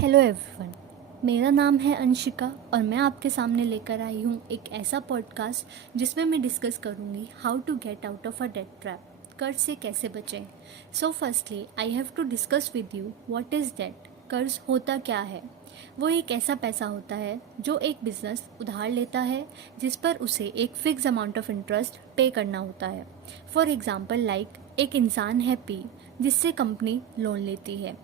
Hello everyone. मेरा नाम है अंशिका और मैं आपके सामने लेकर आई हूँ एक ऐसा पॉडकास्ट जिसमें मैं डिस्कस करूँगी how to get out of a debt trap, कर्ज से कैसे बचें। So firstly I have to discuss with you what is debt. कर्ज होता क्या है? वो एक ऐसा पैसा होता है जो एक बिजनेस उधार लेता है जिस पर उसे एक फिक्स अमाउंट ऑफ इंटरेस्ट पे करना होता है। फॉर एग्जाम्पल लाइक एक इंसान है पी जिससे कंपनी लोन लेती है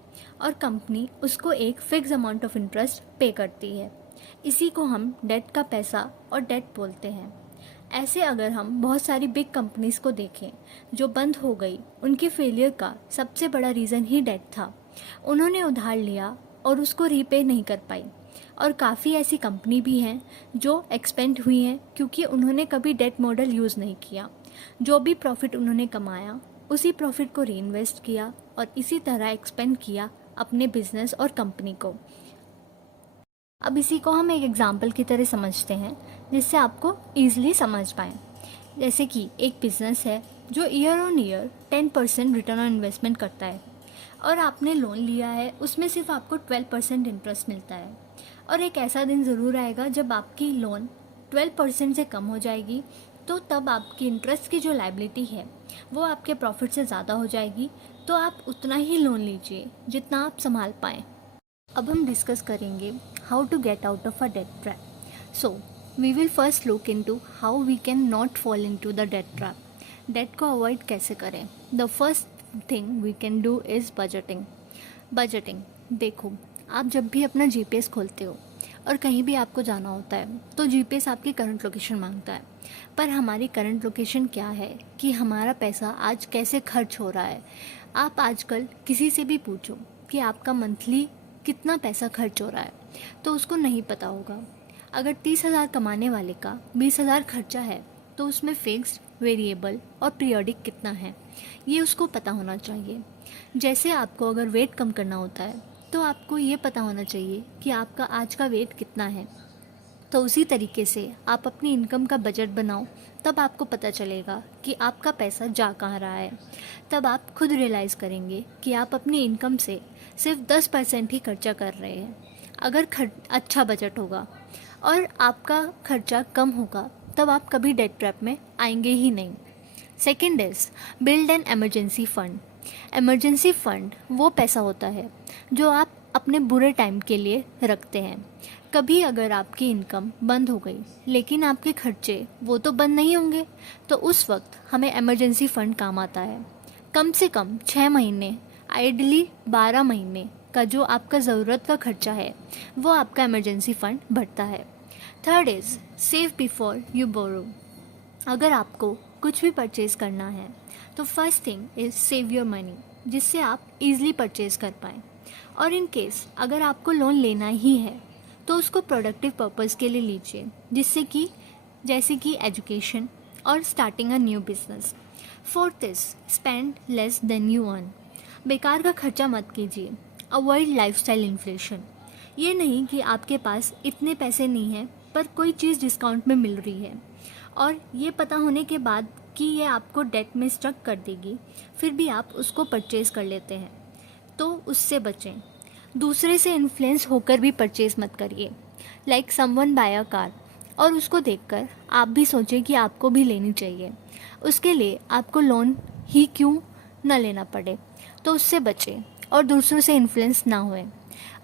और कंपनी उसको एक फिक्स अमाउंट ऑफ इंटरेस्ट पे करती है। इसी को हम डेट का पैसा और डेट बोलते हैं। ऐसे अगर हम बहुत सारी बिग कंपनीज को देखें जो बंद हो गई, उनके फेलियर का सबसे बड़ा रीज़न ही डेट था। उन्होंने उधार लिया और उसको रीपे नहीं कर पाई। और काफ़ी ऐसी कंपनी भी हैं जो एक्सपेंड हुई हैं क्योंकि उन्होंने कभी डेट मॉडल यूज़ नहीं किया। जो भी प्रॉफिट उन्होंने कमाया उसी प्रॉफिट को रीइन्वेस्ट किया और इसी तरह एक्सपेंड किया अपने बिजनेस और कंपनी को। अब इसी को हम एक एग्जाम्पल की तरह समझते हैं जिससे आपको ईजिली समझ पाएँ। जैसे कि एक बिज़नेस है जो year on year 10% return on investment करता है और आपने लोन लिया है, उसमें सिर्फ आपको 12% इंटरेस्ट मिलता है। और एक ऐसा दिन ज़रूर आएगा जब आपकी लोन 12% से कम हो जाएगी, तो तब आपकी इंटरेस्ट की जो लायबिलिटी है वो आपके प्रॉफिट से ज़्यादा हो जाएगी। तो आप उतना ही लोन लीजिए जितना आप संभाल पाएँ। अब हम डिस्कस करेंगे how to get out of a debt trap. So we will first look into how we can not fall into the debt trap. Debt को अवॉइड कैसे करें? The first thing we can do is budgeting. Budgeting देखो, आप जब भी अपना GPS खोलते हो और कहीं भी आपको जाना होता है तो जीपीएस आपकी करंट लोकेशन मांगता है। पर हमारी करंट लोकेशन क्या है कि हमारा पैसा आज कैसे खर्च हो रहा है। आप आजकल किसी से भी पूछो कि आपका मंथली कितना पैसा खर्च हो रहा है तो उसको नहीं पता होगा। अगर 30,000 कमाने वाले का 20,000 खर्चा है तो उसमें फिक्स्ड, वेरिएबल और पीरियोडिक कितना है ये उसको पता होना चाहिए। जैसे आपको अगर वेट कम करना होता है तो आपको ये पता होना चाहिए कि आपका आज का वेट कितना है। तो उसी तरीके से आप अपनी इनकम का बजट बनाओ, तब आपको पता चलेगा कि आपका पैसा जा कहाँ रहा है। तब आप खुद रियलाइज़ करेंगे कि आप अपनी इनकम से सिर्फ 10% ही खर्चा कर रहे हैं। अगर अच्छा बजट होगा और आपका खर्चा कम होगा तब आप कभी डेट ट्रैप में आएंगे ही नहीं। Second is build an emergency fund. Emergency fund वो पैसा होता है जो आप अपने बुरे टाइम के लिए रखते हैं। कभी अगर आपकी इनकम बंद हो गई लेकिन आपके खर्चे वो तो बंद नहीं होंगे, तो उस वक्त हमें एमरजेंसी फ़ंड काम आता है। कम से कम 6 महीने, आइडली 12 महीने का जो आपका ज़रूरत का खर्चा है वो आपका एमरजेंसी फ़ंड भरता है। Third is save before you borrow. अगर आपको कुछ भी परचेज करना है तो first thing is save your money, जिससे आप इजीली परचेज कर पाएँ। और इन केस अगर आपको लोन लेना ही है तो उसको प्रोडक्टिव पर्पज़ के लिए लीजिए, जिससे कि जैसे कि एजुकेशन और starting a new business. Fourth is spend less than you earn. बेकार का खर्चा मत कीजिए। Avoid lifestyle inflation. ये नहीं कि आपके पास इतने पैसे नहीं हैं पर कोई चीज़ डिस्काउंट में मिल रही है और ये पता होने के बाद कि ये आपको डेट में स्ट्रक कर देगी, फिर भी आप उसको परचेज़ कर लेते हैं, तो उससे बचें। दूसरे से इन्फ्लुएंस होकर भी परचेज़ मत करिए। Like someone buy a car और उसको देखकर आप भी सोचें कि आपको भी लेनी चाहिए। उसके लिए आपको लोन ही क्यों न लेना पड़े, तो उससे बचें और दूसरों से इन्फ्लुएंस ना होए।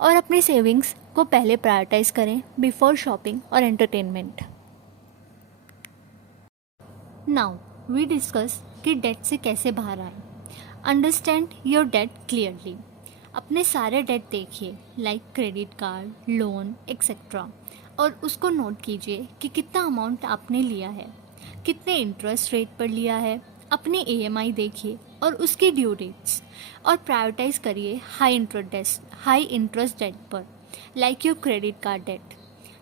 और अपनी सेविंग्स को पहले प्रायोरिटाइज करें बिफोर शॉपिंग और एंटरटेनमेंट। नाउ वी डिस्कस कि डेट से कैसे बाहर आएं। Understand your debt clearly. अपने सारे डेट देखिए like credit card, loan etcetera, और उसको नोट कीजिए कि कितना अमाउंट आपने लिया है, कितने इंटरेस्ट रेट पर लिया है। अपने ईएमआई देखिए और उसकी ड्यू डेट्स, और प्रायोरिटाइज करिए हाई इंटरेस्ट डेट पर like your credit card debt.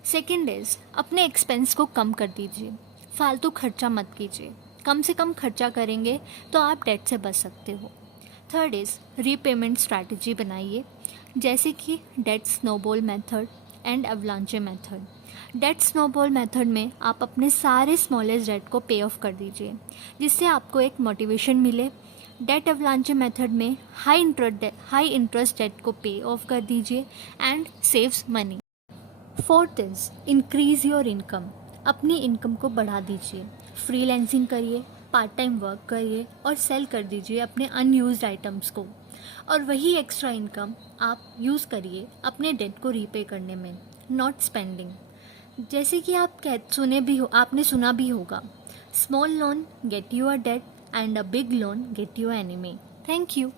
Second is अपने एक्सपेंस को कम कर दीजिए। फालतू खर्चा मत कीजिए। कम से कम खर्चा करेंगे तो आप डेट से बच सकते हो। थर्ड इज़ रीपेमेंट स्ट्रैटेजी बनाइए, जैसे कि debt snowball method and avalanche method. Debt snowball method में आप अपने सारे स्मॉलेस्ट डेट को पे ऑफ कर दीजिए, जिससे आपको एक मोटिवेशन मिले डेट अवलांचे मेथड में हाई इंटरेस्ट डेट को पे ऑफ कर दीजिए and saves money. Fourth is increase your income. अपनी इनकम को बढ़ा दीजिए, फ्रीलैंसिंग करिए, पार्ट टाइम वर्क करिए और सेल कर दीजिए अपने अनयूज्ड आइटम्स को, और वही एक्स्ट्रा इनकम आप यूज़ करिए अपने डेट को रीपे करने में, नॉट स्पेंडिंग। जैसे कि आपने सुना भी होगा, small loan get you a debt and a big loan get you enemy. Thank you.